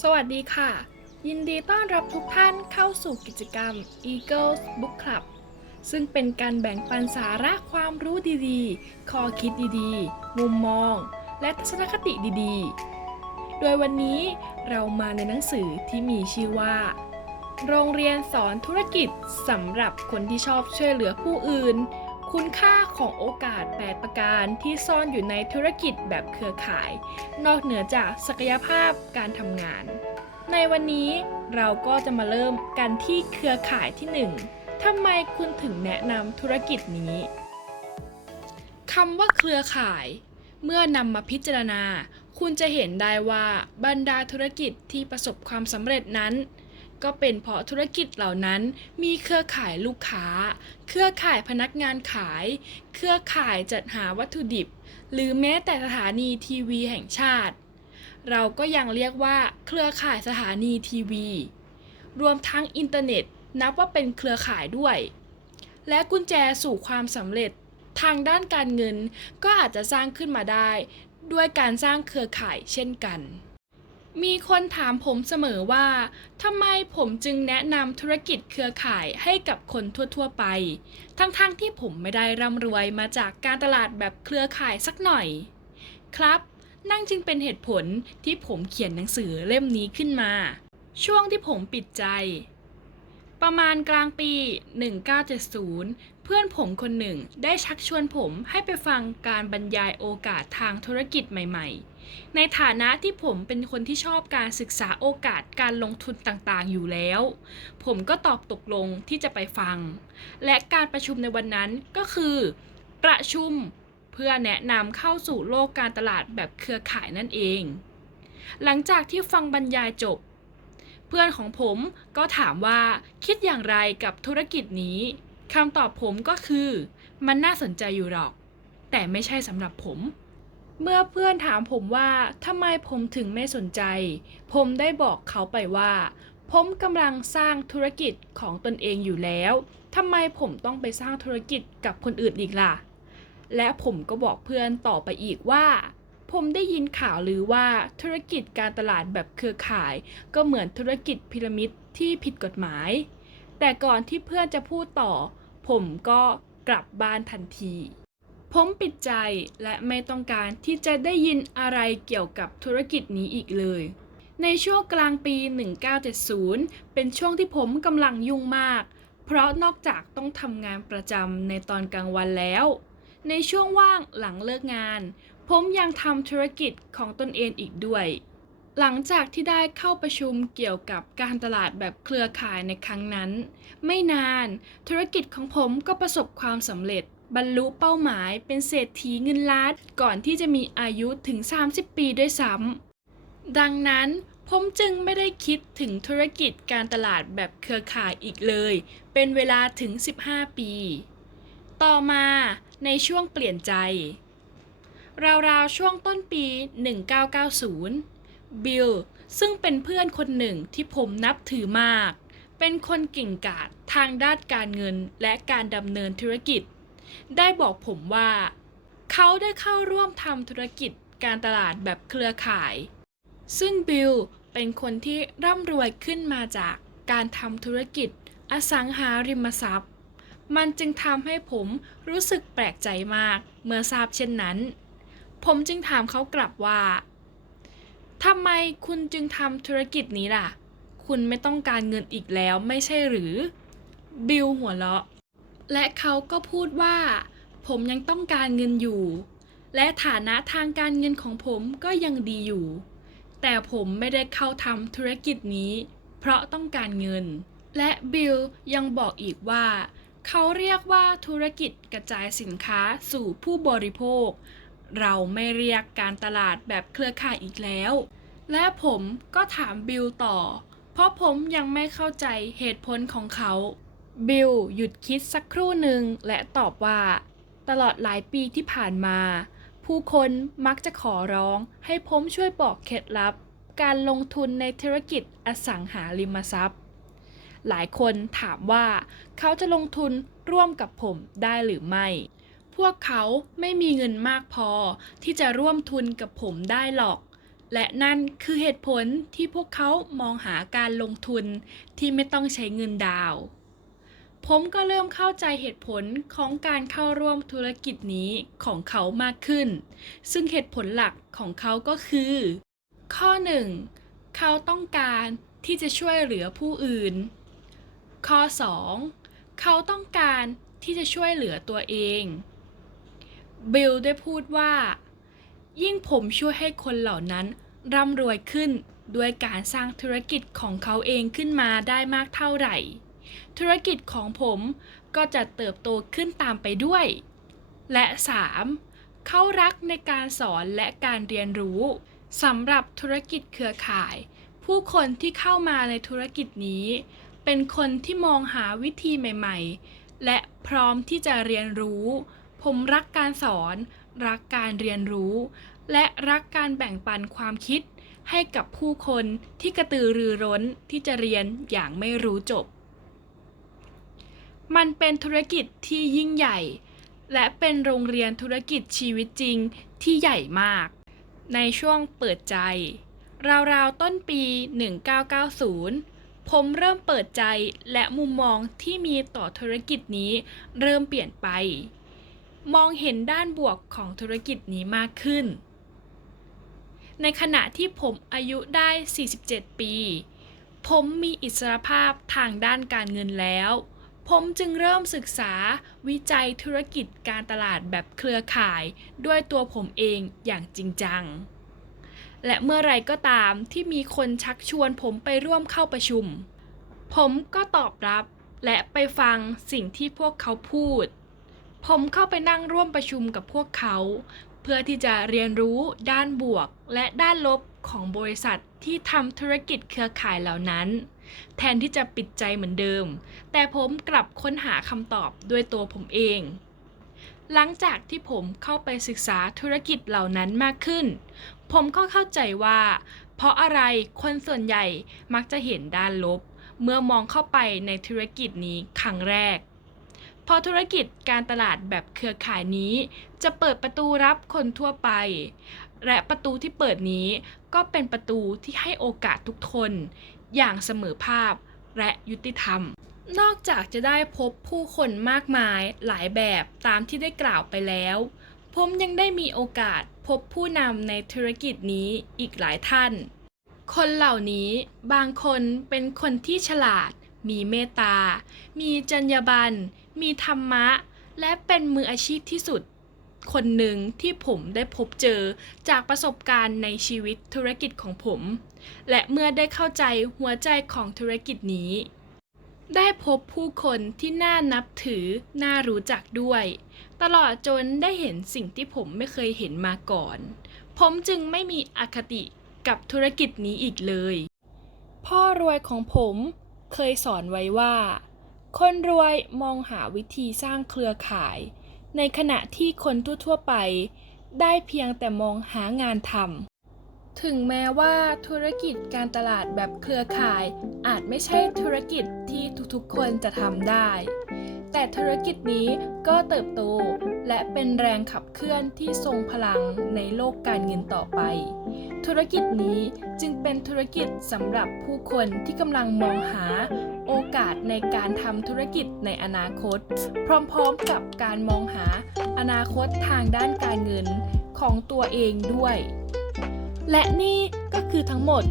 สวัสดีค่ะ ยินดีต้อนรับทุกท่านเข้าสู่กิจกรรม Eagles Book Club ซึ่งเป็นการแบ่งปันสาระความรู้ดีๆ ข้อคิดดีๆ มุมมอง และทัศนคติดีๆ โดยวันนี้เรามาในหนังสือที่มีชื่อว่า โรงเรียนสอนธุรกิจสำหรับคนที่ชอบช่วยเหลือผู้อื่น คุณค่าของโอกาส 8 ประการที่ซ่อนอยู่ในธุรกิจแบบเครือข่าย นอกเหนือจากศักยภาพการทำงาน ในวันนี้เราก็จะมาเริ่มกันที่เครือข่ายที่ 1ทำไมคุณถึงแนะนำธุรกิจนี้คำว่าเครือข่าย เมื่อนำมาพิจารณา คุณจะเห็นได้ว่าบรรดาธุรกิจที่ประสบความสำเร็จนั้น ก็เป็นเพราะธุรกิจเหล่านั้นมีเครือข่ายลูกค้า เครือข่ายพนักงานขาย เครือข่ายจัดหาวัตถุดิบ หรือแม้แต่สถานีทีวีแห่งชาติ เราก็ยังเรียกว่าเครือข่ายสถานีทีวี รวมทั้งอินเทอร์เน็ตนับว่าเป็นเครือข่ายด้วย และกุญแจสู่ความสำเร็จทางด้านการเงินก็อาจจะสร้างขึ้นมาได้ ด้วยการสร้างเครือข่ายเช่นกัน มีคนถามผมเสมอว่าทำไมผมจึงแนะนำธุรกิจเครือข่ายให้กับคนทั่ว ๆ ไป ทั้งๆทที่ผมไม่ได้ร่ำรวยมาจากการตลาดแบบเครือข่ายสักหน่อย ครับ นั่นจึงเป็นเหตุผลที่ผมเขียนหนังสือเล่มนี้ขึ้นมา ช่วงที่ผมปิดใจ ประมาณกลางปี 1970 เพื่อนผมคนหนึ่งได้ชักชวนผมให้ไปฟังการบรรยายโอกาสทางธุรกิจใหม่ ๆ ในฐานะที่ผมเป็นคนที่ชอบการศึกษาโอกาสการลงทุนต่างๆ อยู่แล้ว ผมก็ตอบตกลงที่จะไปฟัง และการประชุมในวันนั้นก็คือ ประชุมเพื่อแนะนำเข้าสู่โลกการตลาดแบบเครือข่ายนั่นเอง หลังจากที่ฟังบรรยายจบ เพื่อนของผมก็ถามว่าคิดอย่างไรกับธุรกิจนี้คำตอบผมก็คือ มันน่าสนใจอยู่หรอก แต่ไม่ใช่สำหรับผม เมื่อเพื่อนถามผมว่าทำไมผมถึงไม่สนใจ ผมได้บอกเขาไปว่า ผมกำลังสร้างธุรกิจของตนเองอยู่แล้วทำไมผมต้องไปสร้างธุรกิจกับคนอื่นอีกล่ะ และผมก็บอกเพื่อนต่อไปอีกว่า ผมได้ยินข่าวลือว่าธุรกิจการตลาดแบบเครือข่าย ก็เหมือนธุรกิจพีระมิดที่ผิดกฎหมาย แต่ก่อนที่เพื่อนจะพูดต่อ ผมก็กลับบ้านทันที ผมปิดใจและไม่ต้องการที่จะได้ยินอะไรเกี่ยวกับธุรกิจนี้อีกเลย ในช่วงกลางปี 1970 เป็นช่วงที่ผมกำลังยุ่งมาก เพราะนอกจากต้องทำงานประจำในตอนกลางวันแล้ว ในช่วงว่างหลังเลิกงาน ผมยังทำธุรกิจของตนเองอีกด้วย หลังจากที่ได้เข้าประชุมเกี่ยวกับการตลาดแบบเครือข่ายในครั้งนั้น ไม่นานธุรกิจของผมก็ประสบความสำเร็จ บรรลุเป้าหมายเป็นเศรษฐีเงินล้านก่อนที่จะมีอายุถึง 30 ปีด้วยซ้ำดังนั้นผมจึงไม่ได้คิดถึงธุรกิจการตลาดแบบเครือข่ายอีกเลย เป็นเวลาถึง 15 ปี ต่อมาในช่วงเปลี่ยนใจ ราวๆ ช่วงต้นปี 1990 บิลซึ่งเป็นเพื่อนคนหนึ่งที่ผมนับถือมาก เป็นคนเก่งกาจทางด้านการเงินและการดำเนินธุรกิจ ได้บอกผมว่า เขาได้เข้าร่วมทำธุรกิจการตลาดแบบเครือข่าย ซึ่งบิลเป็นคนที่ร่ำรวยขึ้นมาจากการทำธุรกิจอสังหาริมทรัพย์ มันจึงทำให้ผมรู้สึกแปลกใจมากเมื่อทราบเช่นนั้น ผมจึงถามเขากลับว่าทำไมคุณจึงทำธุรกิจนี้ล่ะ คุณไม่ต้องการเงินอีกแล้วไม่ใช่หรือ บิลหัวเราะ และเขาก็พูดว่า ผมยังต้องการเงินอยู่ และฐานะทางการเงินของผมก็ยังดีอยู่ แต่ผมไม่ได้เข้าทำธุรกิจนี้ เพราะต้องการเงิน และบิลยังบอกอีกว่า เขาเรียกว่าธุรกิจกระจายสินค้าสู่ผู้บริโภค เราไม่เรียกการตลาดแบบเครือข่ายอีกแล้ว และผมก็ถามบิลต่อ เพราะผมยังไม่เข้าใจเหตุผลของเขา บิลหยุดคิดสักครู่หนึ่งและตอบว่า ตลอดหลายปีที่ผ่านมา ผู้คนมักจะขอร้องให้ผมช่วยบอกเคล็ดลับ การลงทุนในธุรกิจอสังหาริมทรัพย์ หลายคนถามว่าเขาจะลงทุนร่วมกับผมได้หรือไม่ พวกเขาไม่มีเงินมากพอที่จะร่วมทุนกับผมได้หรอกและนั่นคือเหตุผลที่พวกเขามองหาการลงทุนที่ไม่ต้องใช้เงินดาว ผมก็เริ่มเข้าใจเหตุผลของการเข้าร่วมธุรกิจนี้ของเขามากขึ้น ซึ่งเหตุผลหลักของเขาก็คือ ข้อ 1. เขาต้องการที่จะช่วยเหลือผู้อื่น ข้อ 2. เขาต้องการที่จะช่วยเหลือตัวเอง บิลได้พูดว่า ยิ่งผมช่วยให้คนเหล่านั้นร่ำรวยขึ้นด้วยการสร้างธุรกิจของเขาเองขึ้นมาได้มากเท่าไหร่ ธุรกิจของผมก็จะเติบโตขึ้นตามไปด้วย และ 3. เขารักในการสอนและการเรียนรู้สำหรับธุรกิจเครือข่าย ผู้คนที่เข้ามาในธุรกิจนี้ เป็นคนที่มองหาวิธีใหม่ ๆ และพร้อมที่จะเรียนรู้ ผมรักการสอน รักการเรียนรู้ และรักการแบ่งปันความคิดให้กับผู้คนที่กระตือรือร้นที่จะเรียนอย่างไม่รู้จบ มันเป็นธุรกิจที่ยิ่งใหญ่ และเป็นโรงเรียนธุรกิจชีวิตจริงที่ใหญ่มาก ในช่วงเปิดใจ ราวๆ ต้นปี 1990 ผมเริ่มเปิดใจและมุมมองที่มีต่อธุรกิจนี้เริ่มเปลี่ยนไป มองเห็นด้านบวกของธุรกิจนี้มากขึ้น ในขณะที่ผมอายุได้ 47 ปี ผมมีอิสรภาพทางด้านการเงินแล้ว ผมจึงเริ่มศึกษาวิจัยธุรกิจการตลาดแบบเครือข่าย ด้วยตัวผมเองอย่างจริงจัง และเมื่อไรก็ตามที่มีคนชักชวนผมไปร่วมเข้าประชุม ผมก็ตอบรับและไปฟังสิ่งที่พวกเขาพูด ผมเข้าไปนั่งร่วมประชุมกับพวกเขา เพื่อที่จะเรียนรู้ด้านบวกและด้านลบของบริษัทที่ทำธุรกิจเครือข่ายเหล่านั้น แทนที่จะปิดใจเหมือนเดิม แต่ผมกลับค้นหาคำตอบด้วยตัวผมเอง หลังจากที่ผมเข้าไปศึกษาธุรกิจเหล่านั้นมากขึ้น ผมก็เข้าใจว่า เพราะอะไรคนส่วนใหญ่มักจะเห็นด้านลบ เมื่อมองเข้าไปในธุรกิจนี้ครั้งแรกพราะธุรกิจการตลาดแบบเครือข่ายนี้ จะเปิดประตูรับคนทั่วไป และประตูที่เปิดนี้ก็เป็นประตูที่ให้โอกาสทุกคน อย่างเสมอภาพและยุติธรรม นอกจากจะได้พบผู้คนมากมายหลายแบบตามที่ได้กล่าวไปแล้ว ผมยังได้มีโอกาสพบผู้นำในธุรกิจนี้อีกหลายท่าน คนเหล่านี้บางคนเป็นคนที่ฉลาด มีเมตตา มีจรรยาบรรณ มีธรรมะ และเป็นมืออาชีพที่สุด คนหนึ่งที่ผมได้พบเจอจากประสบการณ์ในชีวิตธุรกิจของผม และเมื่อได้เข้าใจหัวใจของธุรกิจนี้ ได้พบผู้คนที่น่านับถือ น่ารู้จักด้วย ตลอดจนได้เห็นสิ่งที่ผมไม่เคยเห็นมาก่อน ผมจึงไม่มีอคติกับธุรกิจนี้อีกเลย พ่อรวยของผมเคยสอนไว้ว่า คนรวยมองหาวิธีสร้างเครือข่าย ในขณะที่คนทั่วๆไป ได้เพียงแต่มองหางานทำ ถึงแม้ว่าธุรกิจการตลาดแบบเครือข่าย อาจไม่ใช่ธุรกิจที่ทุกๆคนจะทำได้ แต่ธุรกิจนี้ก็เติบโตและเป็นแรงขับเคลื่อนที่ทรงพลังในโลกการเงินต่อไป ธุรกิจนี้จึงเป็นธุรกิจสำหรับผู้คนที่กำลังมองหา โอกาสในการทำธุรกิจในอนาคต พร้อมๆกับการมองหาอนาคตทางด้านการเงินของตัวเองด้วย และนี่ก็คือทั้งหมด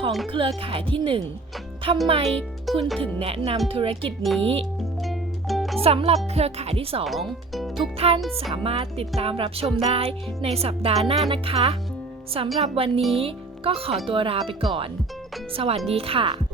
ของเครือข่ายที่ 1ทำไมคุณถึงแนะนำธุรกิจนี้สำหรับเครือข่ายที่ 2 ทุกท่านสามารถติดตามรับชมได้ในสัปดาห์หน้านะคะสำหรับวันนี้ก็ขอตัวลาไปก่อน สวัสดีค่ะ